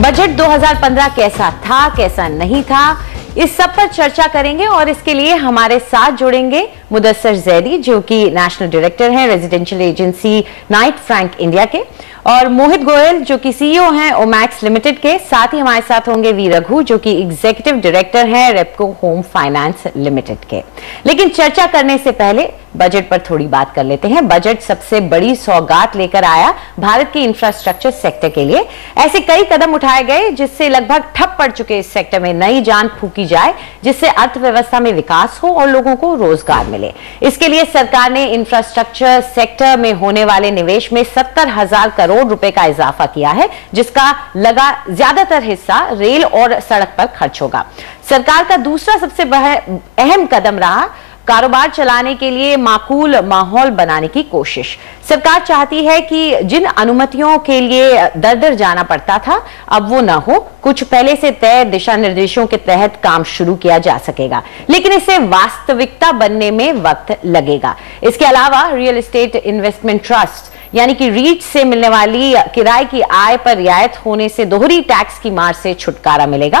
Budget 2015 कैसा था, कैसा नहीं था, इस सब पर चर्चा करेंगे और इसके लिए हमारे साथ जुड़ेंगे मुदस्सर जैदी जो कि नेशनल डायरेक्टर हैं residential agency Knight Frank India के, और मोहित गोयल जो कि सीईओ हैं ओमैक्स लिमिटेड के। साथ ही हमारे साथ होंगे वी रघु जो कि एग्जीक्यूटिव डायरेक्टर हैं रेपको होम फाइनेंस लिमिटेड के। लेकिन चर्चा करने से पहले बजट पर थोड़ी बात कर लेते हैं। बजट सबसे बड़ी सौगात लेकर आया भारत के इंफ्रास्ट्रक्चर सेक्टर के लिए। ऐसे कई कदम उठाए गए जिससे लगभग ठप पड़ चुके इस सेक्टर में नई जान फूकी जाए, जिससे अर्थव्यवस्था में विकास हो और लोगों को रोजगार मिले। इसके लिए सरकार ने इंफ्रास्ट्रक्चर सेक्टर में होने वाले निवेश में 70,000 करोड़ रुपए का इजाफा किया है, जिसका लगा ज्यादातर हिस्सा रेल और सड़क पर खर्च होगा। सरकार का दूसरा सबसे अहम कदम रहा कारोबार चलाने के लिए माकूल माहौल बनाने की कोशिश। सरकार चाहती है कि जिन अनुमतियों के लिए दर दर जाना पड़ता था अब वो ना हो, कुछ पहले से तय दिशा निर्देशों के तहत काम शुरू किया जा सकेगा, लेकिन इसे वास्तविकता बनने में वक्त लगेगा। इसके अलावा रियल एस्टेट इन्वेस्टमेंट ट्रस्ट यानी कि रीच से मिलने वाली किराए की आय पर रियायत होने से दोहरी टैक्स की मार से छुटकारा मिलेगा।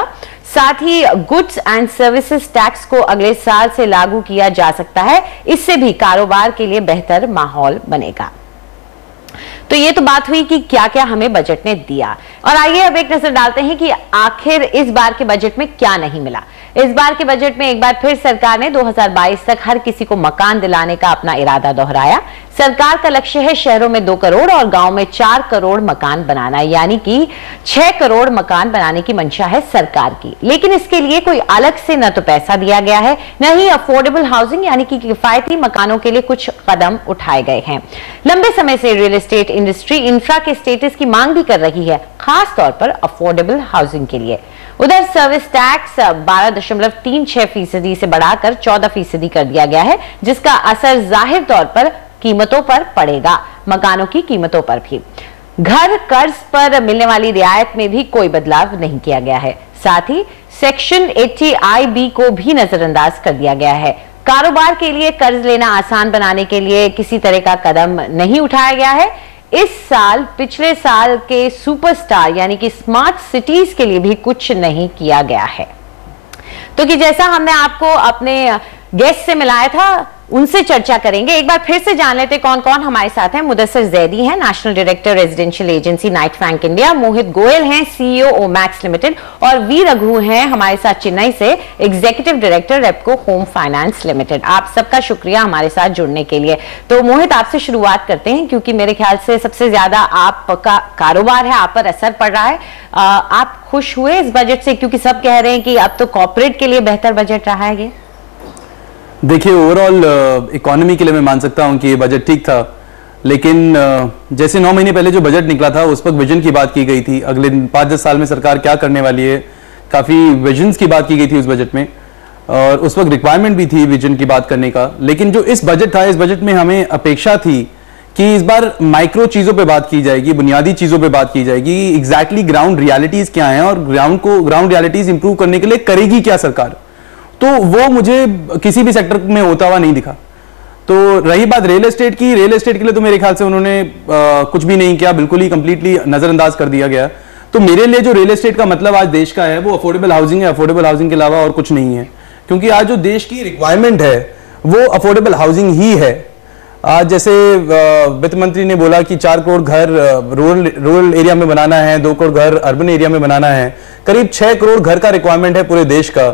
साथ ही गुड्स एंड सर्विसेज टैक्स को अगले साल से लागू किया जा सकता है, इससे भी कारोबार के लिए बेहतर माहौल बनेगा। तो ये तो बात हुई कि क्या क्या हमें बजट ने दिया, और आइए अब एक नजर डालते हैं कि आखिर इस बार के बजट में क्या नहीं मिला। इस बार के बजट में एक बार फिर सरकार ने 2022 तक हर किसी को मकान दिलाने का अपना इरादा दोहराया। सरकार का लक्ष्य है शहरों में 2 करोड़ और गांव में 4 करोड़ मकान बनाना, यानी कि 6 करोड़ मकान बनाने की मंशा है सरकार की। लेकिन इसके लिए कोई अलग से न तो पैसा दिया गया है, न ही अफोर्डेबल हाउसिंग यानी कि किफायती मकानों के लिए कुछ कदम उठाए गए हैं। लंबे समय से रियल एस्टेट इंडस्ट्री इंफ्रा के स्टेटस की मांग भी कर रही है, खास तौर पर अफोर्डेबल हाउसिंग के लिए। उधर सर्विस टैक्स 12.36% से बढ़ाकर 14% कर दिया गया है, जिसका असर जाहिर तौर पर कीमतों पर पड़ेगा, मकानों की कीमतों पर भी। घर कर्ज पर मिलने वाली रियायत में भी कोई बदलाव नहीं किया गया है। साथ ही सेक्शन 80IB को भी नजरअंदाज कर दिया गया है। कारोबार के लिए कर्ज लेना आसान बनाने के लिए किसी तरह का कदम नहीं उठाया गया है। इस साल पिछले साल के सुपरस्टार यानी कि स्मार्ट सिटीज के लिए भी कुछ नहीं किया गया है। तो कि जैसा हमने आपको अपने गेस्ट से मिलाया था उनसे चर्चा करेंगे। एक बार फिर से जान लेते कौन कौन हमारे साथ हैं। मुदस्सर जैदी हैं national director residential agency Knight Frank India, Mohit Goyal हैं सीईओ ओमैक्स लिमिटेड, और वी रघु हैं हमारे साथ चेन्नई से executive director Repco home finance limited. आप सबका शुक्रिया हमारे साथ जुड़ने के लिए। तो मोहित आपसे शुरुआत करते हैं, क्योंकि मेरे ख्याल से सबसे ज्यादा आपका कारोबार है, आप पर असर पड़ रहा है। आप खुश हुए इस बजट से, क्योंकि सब कह रहे हैं कि अब तो कॉर्पोरेट के लिए बेहतर बजट रहा है ये? देखिए, ओवरऑल इकोनॉमी के लिए मैं मान सकता हूं कि ये बजट ठीक था, लेकिन जैसे 9 महीने पहले जो बजट निकला था उस वक्त विजन की बात की गई थी। अगले 5-10 साल में सरकार क्या करने वाली है, काफ़ी विजन्स की बात की गई थी उस बजट में, और उस वक्त रिक्वायरमेंट भी थी विजन की बात करने का। लेकिन जो इस बजट था, इस बजट में हमें अपेक्षा थी कि इस बार माइक्रो चीज़ों पर बात की जाएगी, बुनियादी चीज़ों पर बात की जाएगी, एग्जैक्टली ग्राउंड रियलिटीज़ क्या हैं और ग्राउंड रियलिटीज़ इंप्रूव करने के लिए करेगी क्या सरकार। तो वो मुझे किसी भी सेक्टर में होता हुआ नहीं दिखा। तो रही बात रियल एस्टेट की, रियल एस्टेट के लिए तो मेरे ख्याल से उन्होंने कुछ भी नहीं किया, बिल्कुल ही कंप्लीटली नजरअंदाज कर दिया गया। तो मेरे लिए जो रियल एस्टेट का मतलब आज देश का है वो अफोर्डेबल हाउसिंग है। अफोर्डेबल हाउसिंग के अलावा और कुछ नहीं है, क्योंकि आज जो देश की रिक्वायरमेंट है वो अफोर्डेबल हाउसिंग ही है। आज जैसे वित्त मंत्री ने बोला कि 4 करोड़ घर रूरल एरिया में बनाना है, 2 करोड़ घर अर्बन एरिया में बनाना है, करीब 6 करोड़ घर का रिक्वायरमेंट है पूरे देश का।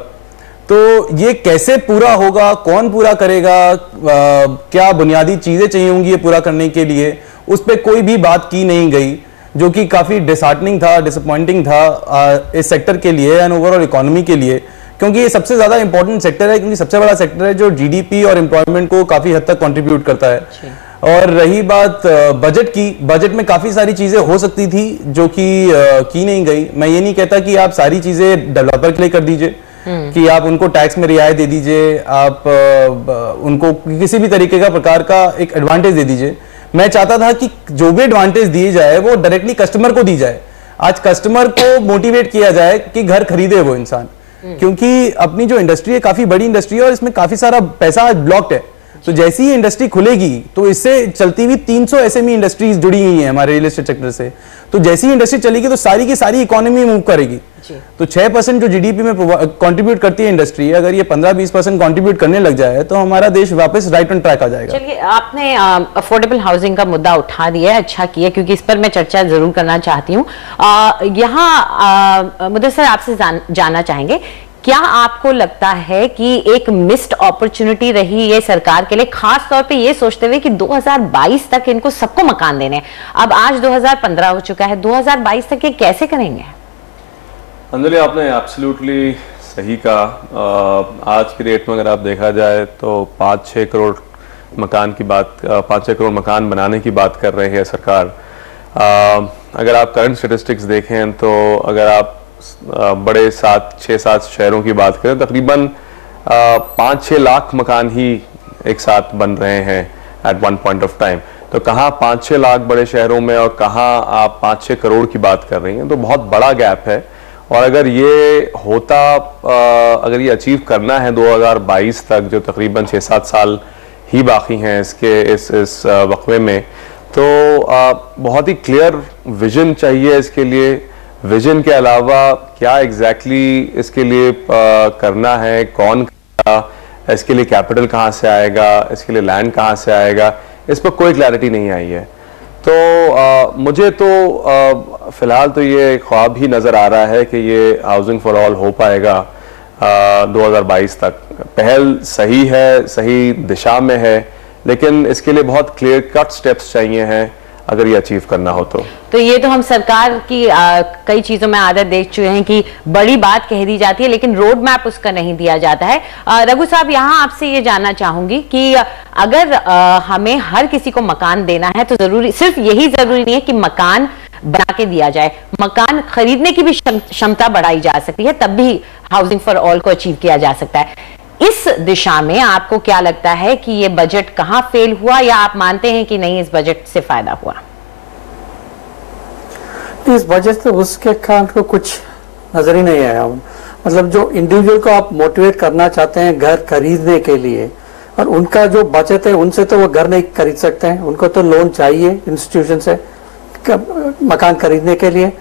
तो ये कैसे पूरा होगा, कौन पूरा करेगा, क्या बुनियादी चीजें चाहिए होंगी ये पूरा करने के लिए, उस पर कोई भी बात की नहीं गई, जो कि काफी डिसहार्टनिंग था, डिसअपॉइंटिंग था इस सेक्टर के लिए एंड ओवरऑल इकोनॉमी के लिए, क्योंकि ये सबसे ज्यादा इंपॉर्टेंट सेक्टर है, क्योंकि सबसे बड़ा सेक्टर है जो जीडीपी और एम्प्लॉयमेंट को काफी हद तक कंट्रीब्यूट करता है। और रही बात बजट की, बजट में काफी सारी चीजें हो सकती थी जो कि की नहीं गई। मैं ये नहीं कहता कि आप सारी चीजें डेवलपर के लिए कर दीजिए, कि आप उनको टैक्स में रियायत दे दीजिए, आप उनको किसी भी तरीके का प्रकार का एक एडवांटेज दे दीजिए। मैं चाहता था कि जो भी एडवांटेज दिए जाए वो डायरेक्टली कस्टमर को दी जाए। आज कस्टमर को मोटिवेट किया जाए कि घर खरीदे वो इंसान, क्योंकि अपनी जो इंडस्ट्री है काफी बड़ी इंडस्ट्री है और इसमें काफी सारा पैसा ब्लॉक्ड है। तो जैसी ही इंडस्ट्री खुलेगी तो इससे चलती हुई 300 एसएमई इंडस्ट्रीज जुड़ी हुई हैं हमारे रियल एस्टेट सेक्टर से। तो जैसी इंडस्ट्री चलेगी तो सारी की सारी इकोनॉमी मूव करेगी। तो 6% जो जीडीपी में कंट्रीब्यूट करती है इंडस्ट्री, अगर ये 15-20% कंट्रीब्यूट करने लग जाए तो हमारा देश वापस राइट ऑन ट्रैक आ जाएगा। चलिए, आपने अफोर्डेबल हाउसिंग का मुद्दा उठा दिया है, अच्छा किया, क्योंकि इस पर मैं चर्चा जरूर करना चाहती हूँ। यहाँ मुदस्सर आपसे जानना चाहेंगे, क्या आपको लगता है कि एक मिस्ड अपॉर्चुनिटी रही ये सरकार के लिए, खास तौर पे ये सोचते हुए कि 2022 तक इनको सबको मकान देने, अब आज 2015 हो चुका है, 2022 तक ये कैसे करेंगे? अंजलि, आपने एब्सोल्युटली सही कहा। आज की डेट में अगर आप देखा जाए तो 5-6 करोड़ मकान की बात, 5-6 करोड़ मकान बनाने की बात कर रही है सरकार। अगर आप करंट स्टेटिस्टिक्स देखें तो अगर आप बड़े 6-7 शहरों की बात करें, तकरीबन 5-6 लाख मकान ही एक साथ बन रहे हैं at one point of time. तो कहाँ 5-6 लाख बड़े शहरों में और कहाँ आप 5-6 करोड़ की बात कर रही हैं, तो बहुत बड़ा गैप है। और अगर ये होता, अगर ये अचीव करना है 2022 तक, जो तकरीबन 6-7 साल ही बाकी हैं इसके इस वक्फे में, तो बहुत ही क्लियर विजन चाहिए इसके लिए। विजन के अलावा क्या एग्जैक्टली इसके लिए करना है, कौन करेगा, इसके लिए कैपिटल कहाँ से आएगा, इसके लिए लैंड कहाँ से आएगा, इस पर कोई क्लैरिटी नहीं आई है। तो मुझे तो फिलहाल तो ये ख्वाब ही नज़र आ रहा है कि ये हाउसिंग फॉर ऑल हो पाएगा 2022 तक। पहल सही है, सही दिशा में है, लेकिन इसके लिए बहुत क्लियर कट स्टेप्स चाहिए हैं अगर ये अचीव करना हो तो ये तो हम सरकार की कई चीजों में आदत देख चुके हैं कि बड़ी बात कह दी जाती है लेकिन रोड मैप उसका नहीं दिया जाता है। रघु साहब, यहाँ आपसे ये जानना चाहूंगी कि अगर हमें हर किसी को मकान देना है तो जरूरी, सिर्फ यही जरूरी नहीं है कि मकान बना के दिया जाए, मकान खरीदने की भी क्षमता बढ़ाई जा सकती है, तब भी हाउसिंग फॉर ऑल को अचीव किया जा सकता है। इस दिशा में आपको क्या लगता है कि ये बजट कहां फेल हुआ, या आप मानते हैं कि नहीं इस बजट से फायदा हुआ? इस बजट से उसके कारण को कुछ नजर ही नहीं आया। मतलब जो इंडिविजुअल को आप मोटिवेट करना चाहते हैं घर खरीदने के लिए, और उनका जो बचत है उनसे तो वो घर नहीं खरीद सकते हैं, उनको तो लोन चाहिए इंस्टीट्यूशन से मकान खरीदने के लिए।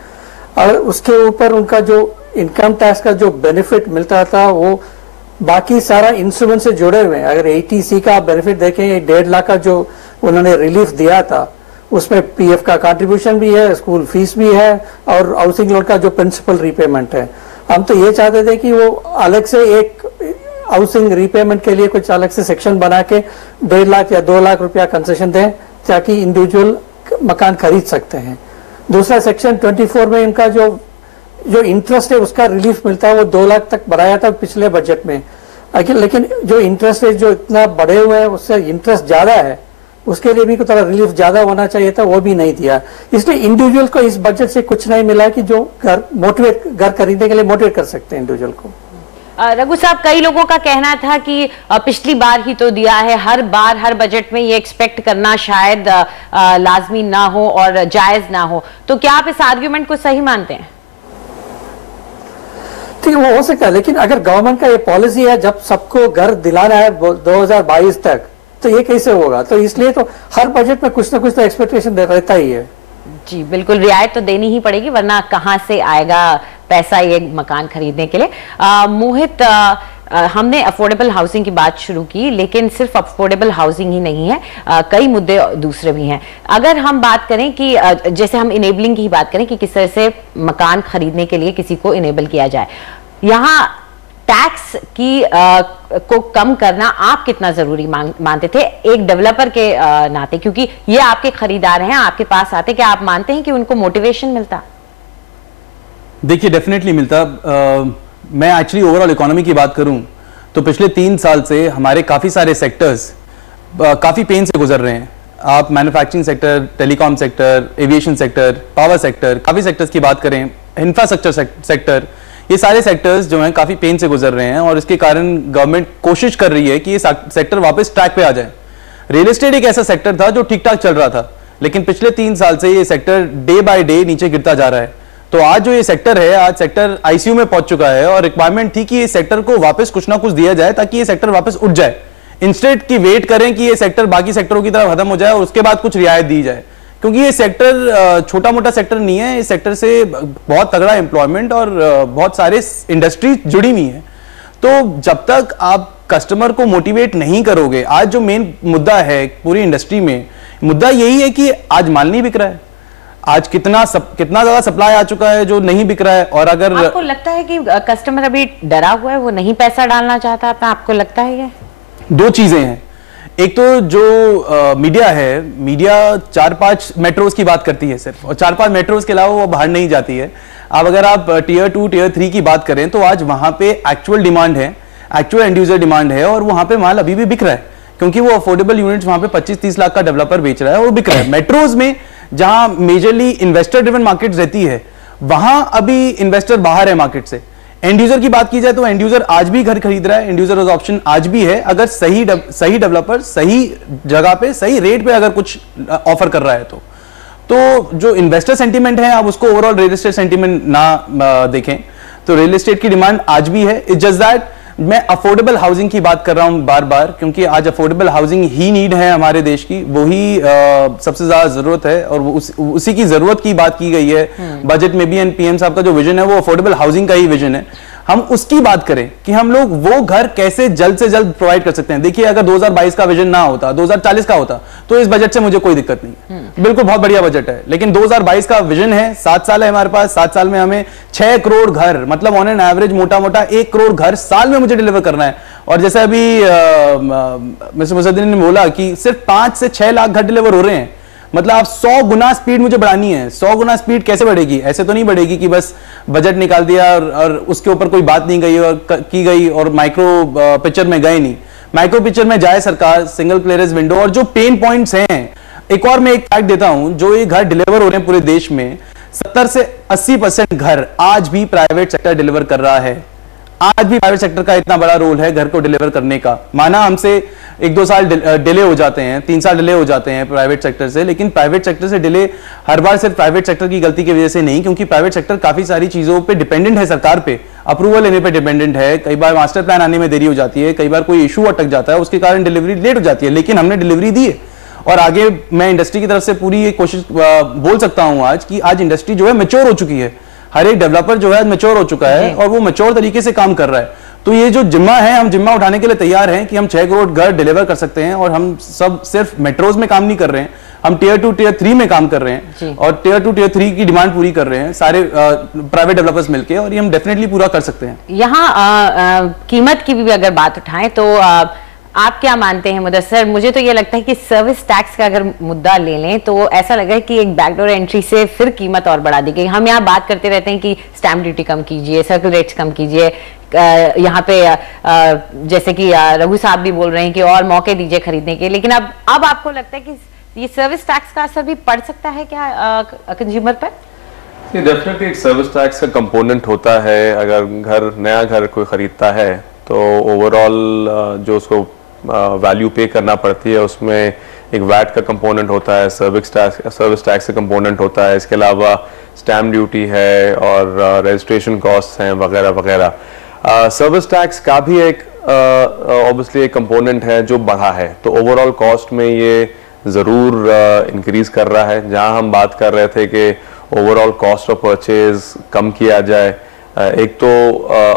और उसके ऊपर उनका जो इनकम टैक्स का जो बेनिफिट मिलता था वो बाकी सारा इंस्ट्रूमेंट से जुड़े हुए हैं। अगर ATC का आप बेनिफिट देखें, 1.5 लाख का जो उन्होंने रिलीफ दिया था उसमें PF का कंट्रीब्यूशन भी है, स्कूल फीस भी है, और हाउसिंग लोन का जो प्रिंसिपल रीपेमेंट है। हम तो ये चाहते थे कि वो अलग से एक हाउसिंग रीपेमेंट के लिए कुछ अलग से सेक्शन बना के 1.5 लाख या 2 लाख रुपया कंसेशन दें ताकि इंडिविजुअल मकान खरीद सकते हैं। दूसरा सेक्शन 24 में इनका जो इंटरेस्ट है उसका रिलीफ मिलता है, वो 2 लाख तक बढ़ाया था पिछले बजट में। लेकिन जो इंटरेस्ट है जो इतना बढ़े हुए हैं उससे इंटरेस्ट ज्यादा है, उसके लिए भी थोड़ा रिलीफ ज्यादा होना चाहिए था, वो भी नहीं दिया। इसलिए इंडिविजुअल को इस बजट से कुछ नहीं मिला कि जो घर खरीदने के लिए मोटिवेट कर सकते हैं इंडिविजुअल को। रघु साहब, कई लोगों का कहना था कि पिछली बार ही तो दिया है, हर बार हर बजट में ये एक्सपेक्ट करना शायद लाजमी ना हो और जायज ना हो, तो क्या आप इस आर्ग्यूमेंट को सही मानते हैं? ठीक, वो हो सकता है, लेकिन अगर गवर्नमेंट का ये पॉलिसी है जब सबको घर दिलाना है 2022 तक, तो ये कैसे होगा? तो इसलिए तो हर बजट में कुछ ना कुछ तो एक्सपेक्टेशन रहता ही है। जी बिल्कुल, रियायत तो देनी ही पड़ेगी, वरना कहां से आएगा पैसा ये मकान खरीदने के लिए। मोहित, हमने अफोर्डेबल हाउसिंग की बात शुरू की, लेकिन सिर्फ अफोर्डेबल हाउसिंग ही नहीं है, कई मुद्दे दूसरे भी हैं। अगर हम बात करें कि जैसे हम इनेबलिंग की बात करें कि किस तरह से मकान खरीदने के लिए किसी को इनेबल किया जाए, यहाँ टैक्स की को कम करना आप कितना जरूरी मानते थे एक डेवलपर के नाते, क्योंकि ये आपके खरीदार हैं, आपके पास आते, क्या आप मानते हैं कि उनको मोटिवेशन मिलता? देखिए, डेफिनेटली मिलता। मैं एक्चुअली ओवरऑल इकोनॉमी की बात करूं तो पिछले 3 साल से हमारे काफी सारे सेक्टर्स काफी पेन से गुजर रहे हैं। आप manufacturing sector, telecom sector, aviation sector, power sector, काफी सेक्टर्स की बात करें, इंफ्रास्ट्रक्चर सेक्टर, ये सारे सेक्टर्स जो हैं काफी पेन से गुजर रहे हैं और इसके कारण गवर्नमेंट कोशिश कर रही है कि ये सेक्टर वापस ट्रैक पे आ जाए। रियल एस्टेट एक ऐसा सेक्टर था जो ठीक ठाक चल रहा था, लेकिन पिछले 3 साल से ये सेक्टर डे बाय डे नीचे गिरता जा रहा है। तो आज जो ये सेक्टर है, आज सेक्टर ICU में पहुंच चुका है और रिक्वायरमेंट थी कि इस सेक्टर को वापस कुछ ना कुछ दिया जाए ताकि ये सेक्टर वापस उठ जाए। इंस्टेड की वेट करें कि ये सेक्टर बाकी सेक्टरों की तरह खत्म हो जाए और उसके बाद कुछ रियायत दी जाए, क्योंकि ये सेक्टर छोटा मोटा सेक्टर नहीं है, इस सेक्टर से बहुत तगड़ा एम्प्लॉयमेंट और बहुत सारे इंडस्ट्री जुड़ी हुई है। तो जब तक आप कस्टमर को मोटिवेट नहीं करोगे, आज जो मेन मुद्दा है पूरी इंडस्ट्री में, मुद्दा यही है कि आज माल नहीं बिक रहा है, आज कितना ज्यादा सप्लाई आ चुका है जो नहीं बिक रहा है। और अगर आपको लगता है कि कस्टमर अभी डरा हुआ है, वो नहीं पैसा डालना चाहता, आपको लगता है ये? दो चीजें हैं, एक तो जो मीडिया है, मीडिया 4-5 मेट्रोज की बात करती है सिर्फ, और 4-5 मेट्रोज के अलावा वो बाहर नहीं जाती है। अब अगर आप टियर 2 टियर 3 की बात करें तो आज वहां पे एक्चुअल डिमांड है, एक्चुअल एंड यूजर डिमांड है, और वहां पे माल अभी भी बिक रहा है, क्योंकि वो अफोर्डेबल यूनिट्स वहां पे 25-30 लाख का डेवलपर बेच रहा है और वो बिक रहा है। मेट्रोज में जहां मेजरली इन्वेस्टर ड्रिवन मार्केट रहती है, वहां अभी इन्वेस्टर बाहर है मार्केट से। एंड यूजर की बात की जाए तो एंड यूजर आज भी घर खरीद रहा है, एंड यूजर ऑप्शन आज भी है, अगर सही डेवलपर सही जगह पे सही रेट पे अगर कुछ ऑफर कर रहा है तो जो इन्वेस्टर सेंटीमेंट है आप उसको ओवरऑल रियल एस्टेट सेंटीमेंट ना देखें, तो रियल एस्टेट की डिमांड आज भी है। इट्स जस्ट दैट मैं अफोर्डेबल हाउसिंग की बात कर रहा हूं बार बार, क्योंकि आज अफोर्डेबल हाउसिंग ही नीड है हमारे देश की, वही सबसे ज्यादा जरूरत है, और उसी की जरूरत की बात की गई है बजट में भी। एंड पीएम साहब का जो विजन है वो अफोर्डेबल हाउसिंग का ही विजन है। हम उसकी बात करें कि हम लोग वो घर कैसे जल्द से जल्द प्रोवाइड कर सकते हैं। देखिए, अगर 2022 का विजन ना होता, 2040 का होता, तो इस बजट से मुझे कोई दिक्कत नहीं, बिल्कुल बहुत बढ़िया बजट है। लेकिन 2022 का विजन है, 7 साल है हमारे पास, 7 साल में हमें 6 करोड़ घर, मतलब ऑन एन एवरेज मोटा मोटा 1 करोड़ घर साल में मुझे डिलीवर करना है। और जैसे अभी मिस्टर मुसद्दीन ने बोला कि सिर्फ 5 से 6 लाख घर डिलीवर हो रहे हैं, मतलब आप 100 गुना स्पीड मुझे बढ़ानी है। 100 गुना स्पीड कैसे बढ़ेगी? ऐसे तो नहीं बढ़ेगी कि बस बजट निकाल दिया और उसके ऊपर कोई बात नहीं गई और की गई और माइक्रो पिक्चर में गए नहीं। माइक्रो पिक्चर में जाए सरकार, सिंगल क्लियरेंस विंडो, और जो पेन पॉइंट्स हैं, एक और मैं एक फैक्ट देता हूं, जो ये घर डिलीवर हो रहे हैं पूरे देश में, 70 से 80% घर आज भी प्राइवेट सेक्टर डिलीवर कर रहा है। आज भी प्राइवेट सेक्टर का इतना बड़ा रोल है घर को डिलीवर करने का। माना हमसे 1-2 साल डिले हो जाते हैं, 3 साल डिले हो जाते हैं प्राइवेट सेक्टर से, लेकिन प्राइवेट सेक्टर से डिले हर बार सिर्फ प्राइवेट सेक्टर की गलती की वजह से नहीं, क्योंकि प्राइवेट सेक्टर काफी सारी चीजों पे डिपेंडेंट है, सरकार पे अप्रूवल लेने पे डिपेंडेंट है। कई बार मास्टर प्लान आने में देरी हो जाती है, कई बार कोई इशू अटक जाता है, उसके कारण डिलीवरी लेट हो जाती है, लेकिन हमने डिलीवरी दी है। और आगे मैं इंडस्ट्री की तरफ से पूरी ये कोशिश बोल सकता हूं आज कि आज इंडस्ट्री जो है मैच्योर हो चुकी है, हर एक डेवलपर जो है मैच्योर हो चुका है और वो मैच्योर तरीके से काम कर रहा है। तो ये जो जिम्मा है, हम जिम्मा उठाने के लिए तैयार हैं कि हम 6 करोड़ घर डिलीवर कर सकते हैं, और हम सब सिर्फ मेट्रोज में काम नहीं कर रहे हैं, हम टियर 2 टियर 3 में काम कर रहे हैं, और टियर 2 टियर 3 की डिमांड पूरी कर रहे हैं सारे प्राइवेट डेवलपर्स मिलकर, और ये हम डेफिनेटली पूरा कर सकते हैं। यहाँ कीमत की भी अगर बात उठाएं तो आप क्या मानते हैं मुदस्सर? मुझे तो ये लगता है कि सर्विस टैक्स का अगर मुद्दा ले लें तो ऐसा लगा है कि एक बैकडोर एंट्री से फिर कीमत और बढ़ा दी गई। हम यहाँ बात करते रहते हैं कि स्टैंप ड्यूटी कम कीजिए, सर्कल रेट्स कम कीजिए, यहाँ पे जैसे कि रघु साहब भी बोल रहे हैं कि और मौके दीजिए खरीदने के, लेकिन अब आपको लगता है कि ये सर्विस टैक्स का असर भी पड़ सकता है क्या कंज्यूमर पर? डेफिनेटली एक सर्विस टैक्स का कंपोनेंट होता है। अगर नया घर कोई खरीदता है तो ओवरऑल जो उसको वैल्यू पे करना पड़ती है, उसमें एक वैट का कंपोनेंट होता है, सर्विस टैक्स का कंपोनेंट होता है, इसके अलावा स्टैम्प ड्यूटी है और रजिस्ट्रेशन कॉस्ट हैं वगैरह वगैरह। सर्विस टैक्स का भी एक ऑब्वियसली एक कंपोनेंट है जो बढ़ा है, तो ओवरऑल कॉस्ट में ये ज़रूर इंक्रीज कर रहा है। जहां हम बात कर रहे थे कि ओवरऑल कॉस्ट ऑफ परचेज कम किया जाए, एक तो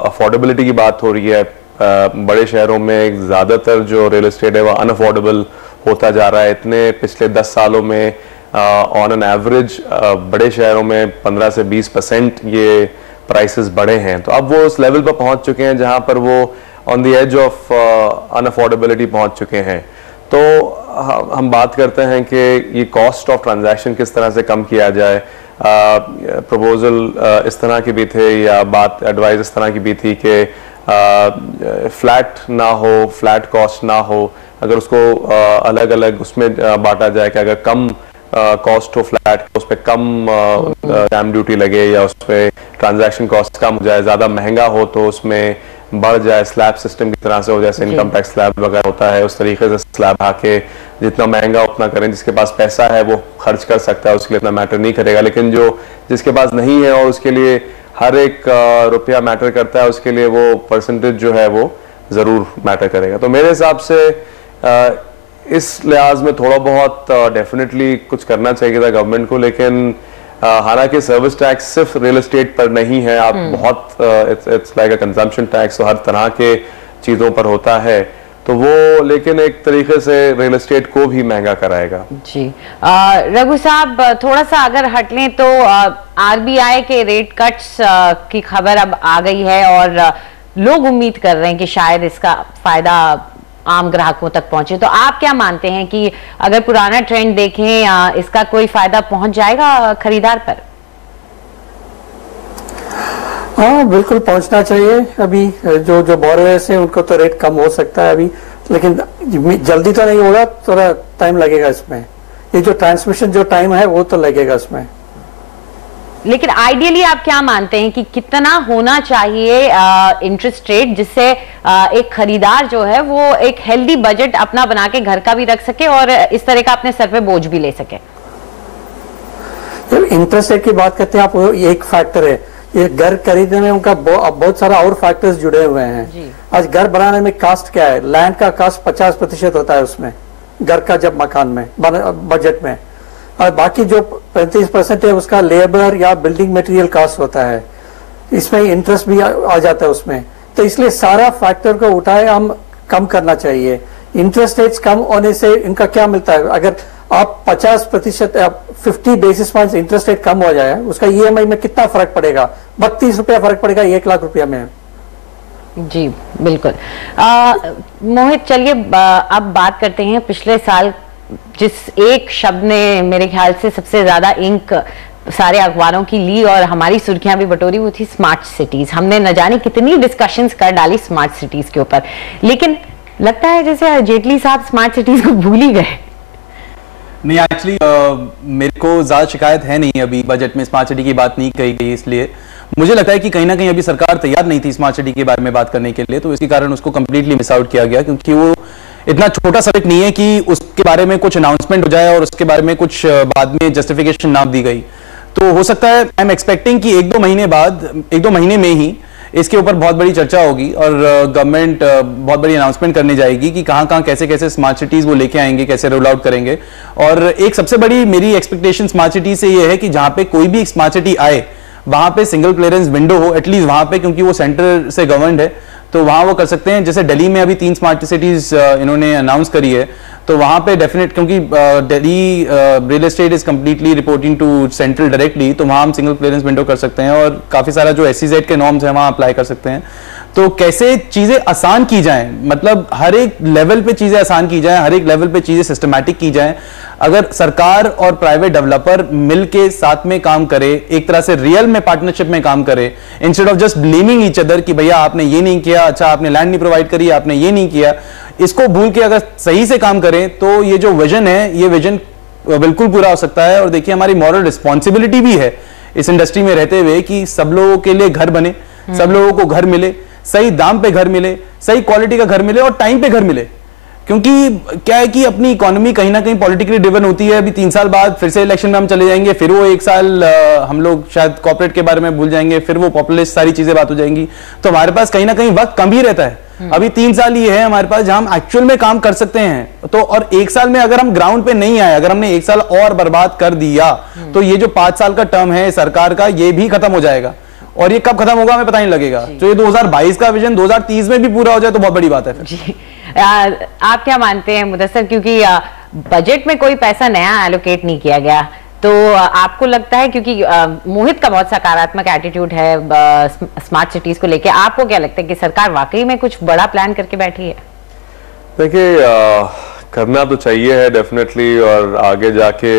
अफोर्डेबिलिटी की बात हो रही है। बड़े शहरों में ज़्यादातर जो रियल एस्टेट है वो अनअफोर्डेबल होता जा रहा है। इतने पिछले 10 सालों में ऑन एन एवरेज बड़े शहरों में 15 से 20% ये प्राइसेस बढ़े हैं। तो अब वो उस लेवल पर पहुंच चुके हैं जहां पर वो ऑन द एज ऑफ अनअफोर्डेबिलिटी पहुंच चुके हैं। तो हम बात करते हैं कि ये कॉस्ट ऑफ ट्रांजैक्शन किस तरह से कम किया जाए। प्रपोजल इस तरह के भी थे, या बात एडवाइस इस तरह की भी थी कि फ्लैट ना हो, फ्लैट कॉस्ट ना हो, अगर उसको अलग अलग उसमें बांटा जाए कि अगर कम कॉस्ट हो फ्लैट, उस पर कम स्टैम्प ड्यूटी लगे या उस पर ट्रांजैक्शन कॉस्ट कम हो जाए, ज़्यादा महंगा हो तो उसमें बढ़ जाए, स्लैब सिस्टम की तरह से हो, जैसे इनकम टैक्स स्लैब वगैरह होता है उस तरीके से स्लैब आके जितना महंगा उतना करें। जिसके पास पैसा है वो खर्च कर सकता है, उसके लिए इतना मैटर नहीं करेगा, लेकिन जिसके पास नहीं है और उसके लिए हर एक रुपया मैटर करता है, उसके लिए वो परसेंटेज जो है वो ज़रूर मैटर करेगा। तो मेरे हिसाब से इस लिहाज में थोड़ा बहुत डेफिनेटली कुछ करना चाहिए था गवर्नमेंट को, लेकिन हालांकि सर्विस टैक्स सिर्फ रियल एस्टेट पर नहीं है, आप बहुत it's like a consumption tax, हर तरह के चीज़ों पर होता है, तो वो लेकिन एक तरीके से रियल एस्टेट को भी महंगा कराएगा। जी रघु साहब, थोड़ा सा अगर हट लें तो आरबीआई के रेट कट्स की खबर अब आ गई है और लोग उम्मीद कर रहे हैं कि शायद इसका फायदा आम ग्राहकों तक पहुंचे। तो आप क्या मानते हैं कि अगर पुराना ट्रेंड देखें इसका कोई फायदा पहुंच जाएगा खरीदार पर? हाँ, बिल्कुल पहुंचना चाहिए। अभी जो बोरोवर्स हैं उनको तो रेट कम हो सकता है अभी, लेकिन जल्दी तो नहीं होगा, थोड़ा टाइम लगेगा इसमें। ये जो ट्रांसमिशन जो टाइम है वो तो लगेगा इसमें। लेकिन आइडियली आप क्या मानते हैं कि कितना होना चाहिए इंटरेस्ट रेट, जिससे एक खरीदार जो है वो एक हेल्दी बजट अपना बना के घर का भी रख सके और इस तरह का अपने सर पे बोझ भी ले सके? इंटरेस्ट रेट की बात करते हैं आप, ये एक फैक्टर है। ये घर खरीदने में उनका बहुत सारा और फैक्टर्स जुड़े हुए हैं। आज घर बनाने में कास्ट क्या है? लैंड का कास्ट 50% होता है उसमें, घर का जब मकान में बजट में, और बाकी जो 35% है उसका लेबर या बिल्डिंग मटेरियल कास्ट होता है। इसमें इंटरेस्ट भी आ जाता है उसमें। तो इसलिए सारा फैक्टर को उठाए हम कम करना चाहिए। इंटरेस्ट रेट्स कम होने से इनका क्या मिलता है? अगर आप 50% 50 बेसिस पॉइंट इंटरेस्ट रेट कम हो जाए, उसका ईएमआई में कितना फर्क पड़ेगा? 32 रुपया फर्क पड़ेगा 1 लाख रुपया में। जी बिल्कुल। मोहित, चलिए अब बात करते हैं पिछले साल जिस एक शब्द ने मेरे ख्याल से सबसे ज्यादा इंक सारे अखबारों की ली और हमारी सुर्खियां भी बटोरी, वो थी स्मार्ट सिटीज। हमने न जाने कितनी डिस्कशंस कर डाली स्मार्ट सिटीज के ऊपर, लेकिन लगता है जैसे जेटली साहब स्मार्ट सिटीज को भूल ही गए। नहीं, एक्चुअली मेरे को ज्यादा शिकायत है नहीं अभी बजट में स्मार्ट सिटी की बात नहीं कही गई, इसलिए मुझे लगता है कि कहीं ना कहीं अभी सरकार तैयार नहीं थी स्मार्ट सिटी के बारे में बात करने के लिए, तो इसी कारण उसको कंप्लीटली मिस आउट किया गया, क्योंकि वो इतना छोटा सब्जेक्ट नहीं है कि उसके बारे में कुछ अनाउंसमेंट हो जाए और उसके बारे में कुछ बाद में जस्टिफिकेशन ना दी गई। तो हो सकता है, आई एम एक्सपेक्टिंग कि 1-2 महीने बाद, 1-2 महीने में ही इसके ऊपर बहुत बड़ी चर्चा होगी और गवर्नमेंट बहुत बड़ी अनाउंसमेंट करने जाएगी कि कहां कैसे स्मार्ट सिटीज वो लेके आएंगे, कैसे रोल आउट करेंगे। और एक सबसे बड़ी मेरी एक्सपेक्टेशन स्मार्ट सिटी से ये है कि जहां पे कोई भी स्मार्ट सिटी आए वहां पे सिंगल क्लियरेंस विंडो हो, एटलीस्ट वहां पे, क्योंकि वो सेंटर से गवर्नड है, तो वहां वो कर सकते हैं। जैसे दिल्ली में अभी 3 स्मार्ट सिटीज इन्होंने अनाउंस करी है, तो वहां पे डेफिनेट, क्योंकि Delhi real estate is completely reporting to central directly, तो वहां हम सिंगल क्लियरेंस विंडो कर सकते हैं और काफी सारा जो SEZ के नॉर्म्स हैं वहां अप्लाई कर सकते हैं। तो कैसे चीजें आसान की जाएं, मतलब हर एक लेवल पे चीजें आसान की जाएं, हर एक लेवल पे चीजें सिस्टमैटिक की जाएं। अगर सरकार और प्राइवेट डेवलपर मिलके साथ में काम करे, एक तरह से रियल में पार्टनरशिप में काम करे, instead of just blaming each other कि भैया आपने ये नहीं किया, अच्छा आपने लैंड नहीं प्रोवाइड करी, आपने ये नहीं किया, इसको भूल के अगर सही से काम करें तो ये जो विजन है, ये विजन बिल्कुल पूरा हो सकता है। और देखिए, हमारी मॉरल रिस्पॉन्सिबिलिटी भी है इस इंडस्ट्री में रहते हुए कि सब लोगों के लिए घर बने, सब लोगों को घर मिले, सही दाम पे घर मिले, सही क्वालिटी का घर मिले और टाइम पे घर मिले। क्योंकि क्या है कि अपनी इकोनॉमी कहीं ना कहीं पॉलिटिकली ड्रिवन होती है। अभी 3 साल बाद फिर से इलेक्शन में हम चले जाएंगे, फिर वो 1 साल हम लोग शायद कॉर्पोरेट के बारे में भूल जाएंगे, फिर वो पॉपुलिस्ट सारी चीजें बात हो जाएंगी। तो हमारे पास कहीं ना कहीं वक्त कम ही रहता है। अभी 3 साल ये है हमारे पास जहां हम एक्चुअल में काम कर सकते हैं। तो और 1 साल में अगर हम ग्राउंड पे नहीं आए, अगर हमने 1 साल और बर्बाद कर दिया, तो ये जो 5 साल का टर्म है सरकार का, ये भी खत्म हो जाएगा। और ये कब खत्म होगा हमें पता नहीं लगेगा। तो ये 2022 का विजन 2030 में भी पूरा हो जाए तो बहुत बड़ी बात है फिर। जी आप क्या मानते हैं मुदस्सर, क्योंकि बजट में कोई पैसा नया एलोकेट नहीं किया गया, तो आपको लगता है, क्योंकि मोहित का बहुत सकारात्मक एटीट्यूड है स्मार्ट सिटीज को लेके, आपको क्या लगता है कि सरकार वाकई में कुछ बड़ा प्लान करके बैठी है? देखिए, करना तो चाहिए है डेफिनेटली, और आगे जाके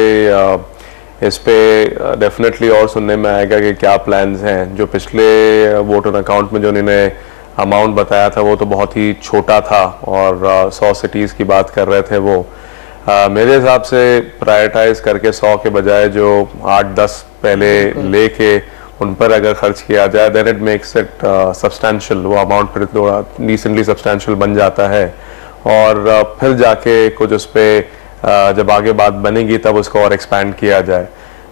इस पे डेफिनेटली और सुनने में आएगा कि क्या प्लान्स हैं। जो पिछले वोटर अकाउंट में जो उन्होंने अमाउंट बताया था वो तो बहुत ही छोटा था, और 100 सिटीज़ की बात कर रहे थे वो। मेरे हिसाब से प्रायोरिटाइज करके 100 के बजाय जो 8-10 पहले लेके उन पर अगर खर्च किया जाए, then it makes it substantial. वो अमाउंट फिर थोड़ा डिसेंटली सब्सटेंशियल बन जाता है, और फिर जाके कुछ उस पर जब आगे बात बनेगी तब उसको और एक्सपैंड किया जाए।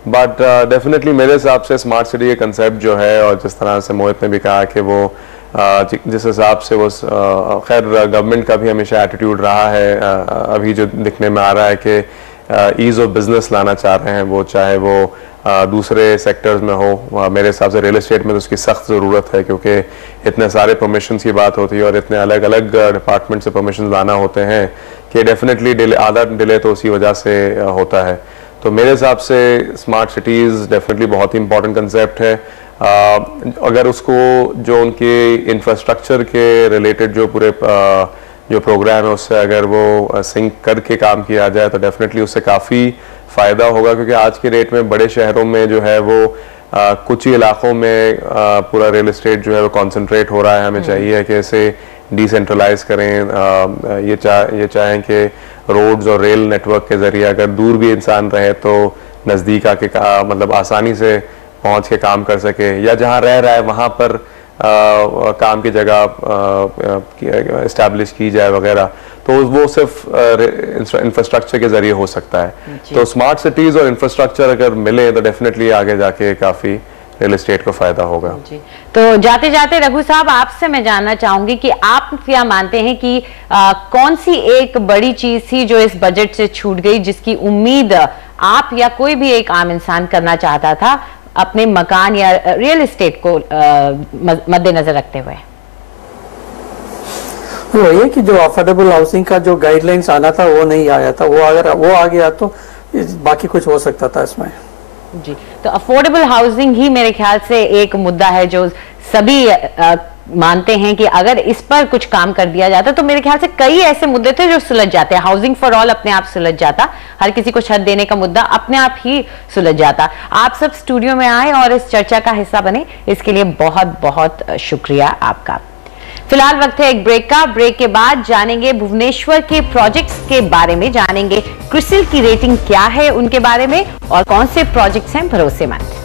बट डेफिनेटली मेरे हिसाब से स्मार्ट सिटी के कंसेप्ट जो है, और जिस तरह से मोहित ने भी कहा कि वो जिस हिसाब से वो खैर गवर्नमेंट का भी हमेशा एटीट्यूड रहा है, अभी जो दिखने में आ रहा है कि ईज ऑफ बिजनेस लाना चाह रहे हैं वो, चाहे वो दूसरे सेक्टर्स में हो। मेरे हिसाब से रियल एस्टेट में तो उसकी सख्त ज़रूरत है, क्योंकि इतने सारे परमिशंस की बात होती है और इतने अलग अलग डिपार्टमेंट से परमिशन लाना होते हैं कि डेफिनेटली आधा डिले तो उसी वजह से होता है। तो मेरे हिसाब से स्मार्ट सिटीज़ डेफिनेटली बहुत ही इंपॉर्टेंट कंसेप्ट है। अगर उसको जो उनके इंफ्रास्ट्रक्चर के रिलेटेड जो पूरे जो प्रोग्राम है उससे अगर वो सिंक करके काम किया जाए तो डेफिनेटली उससे काफ़ी फ़ायदा होगा, क्योंकि आज के डेट में बड़े शहरों में जो है वो कुछ ही इलाकों में पूरा रियल एस्टेट जो है वो कॉन्सेंट्रेट हो रहा है। हमें चाहिए कि इसे डिसेंट्रलाइज करें, ये चाहें कि रोड्स और रेल नेटवर्क के ज़रिए अगर दूर भी इंसान रहे तो नज़दीक आके मतलब आसानी से पहुंच के काम कर सके, या जहां रह रहा है वहां पर काम की जगह इस्टेब्लिश की जाए वगैरह, तो वो सिर्फ इंफ्रास्ट्रक्चर के जरिए हो सकता है। तो स्मार्ट सिटीज और इंफ्रास्ट्रक्चर अगर मिले तो डेफिनेटली आगे जाके काफी रियल एस्टेट को फायदा होगा। जी। तो जाते जाते रघु साहब, आपसे मैं जानना चाहूंगी कि आप क्या मानते हैं कि कौन सी एक बड़ी चीज थी जो इस बजट से छूट गई, जिसकी उम्मीद आप या कोई भी एक आम इंसान करना चाहता था अपने मकान या रियल एस्टेट को मद्देनजर रखते हुए? वो ये कि जो अफोर्डेबल हाउसिंग का जो गाइडलाइंस आना था वो नहीं आया था, वो अगर वो आ गया तो बाकी कुछ हो सकता था इसमें। जी, तो अफोर्डेबल हाउसिंग ही मेरे ख्याल से एक मुद्दा है जो सभी मानते हैं कि अगर इस पर कुछ काम कर दिया जाता तो मेरे ख्याल से कई ऐसे मुद्दे थे जो सुलझ जाते हैं। हाउसिंग फॉर ऑल अपने आप सुलझ जाता, हर किसी को छत देने का मुद्दा अपने आप ही सुलझ जाता। आप सब स्टूडियो में आए और इस चर्चा का हिस्सा बने, इसके लिए बहुत बहुत शुक्रिया आपका। फिलहाल वक्त है एक ब्रेक का। ब्रेक के बाद जानेंगे भुवनेश्वर के प्रोजेक्ट्स के बारे में, जानेंगे क्रिसिल की रेटिंग क्या है उनके बारे में और कौन से प्रोजेक्ट्स हैं भरोसेमंद।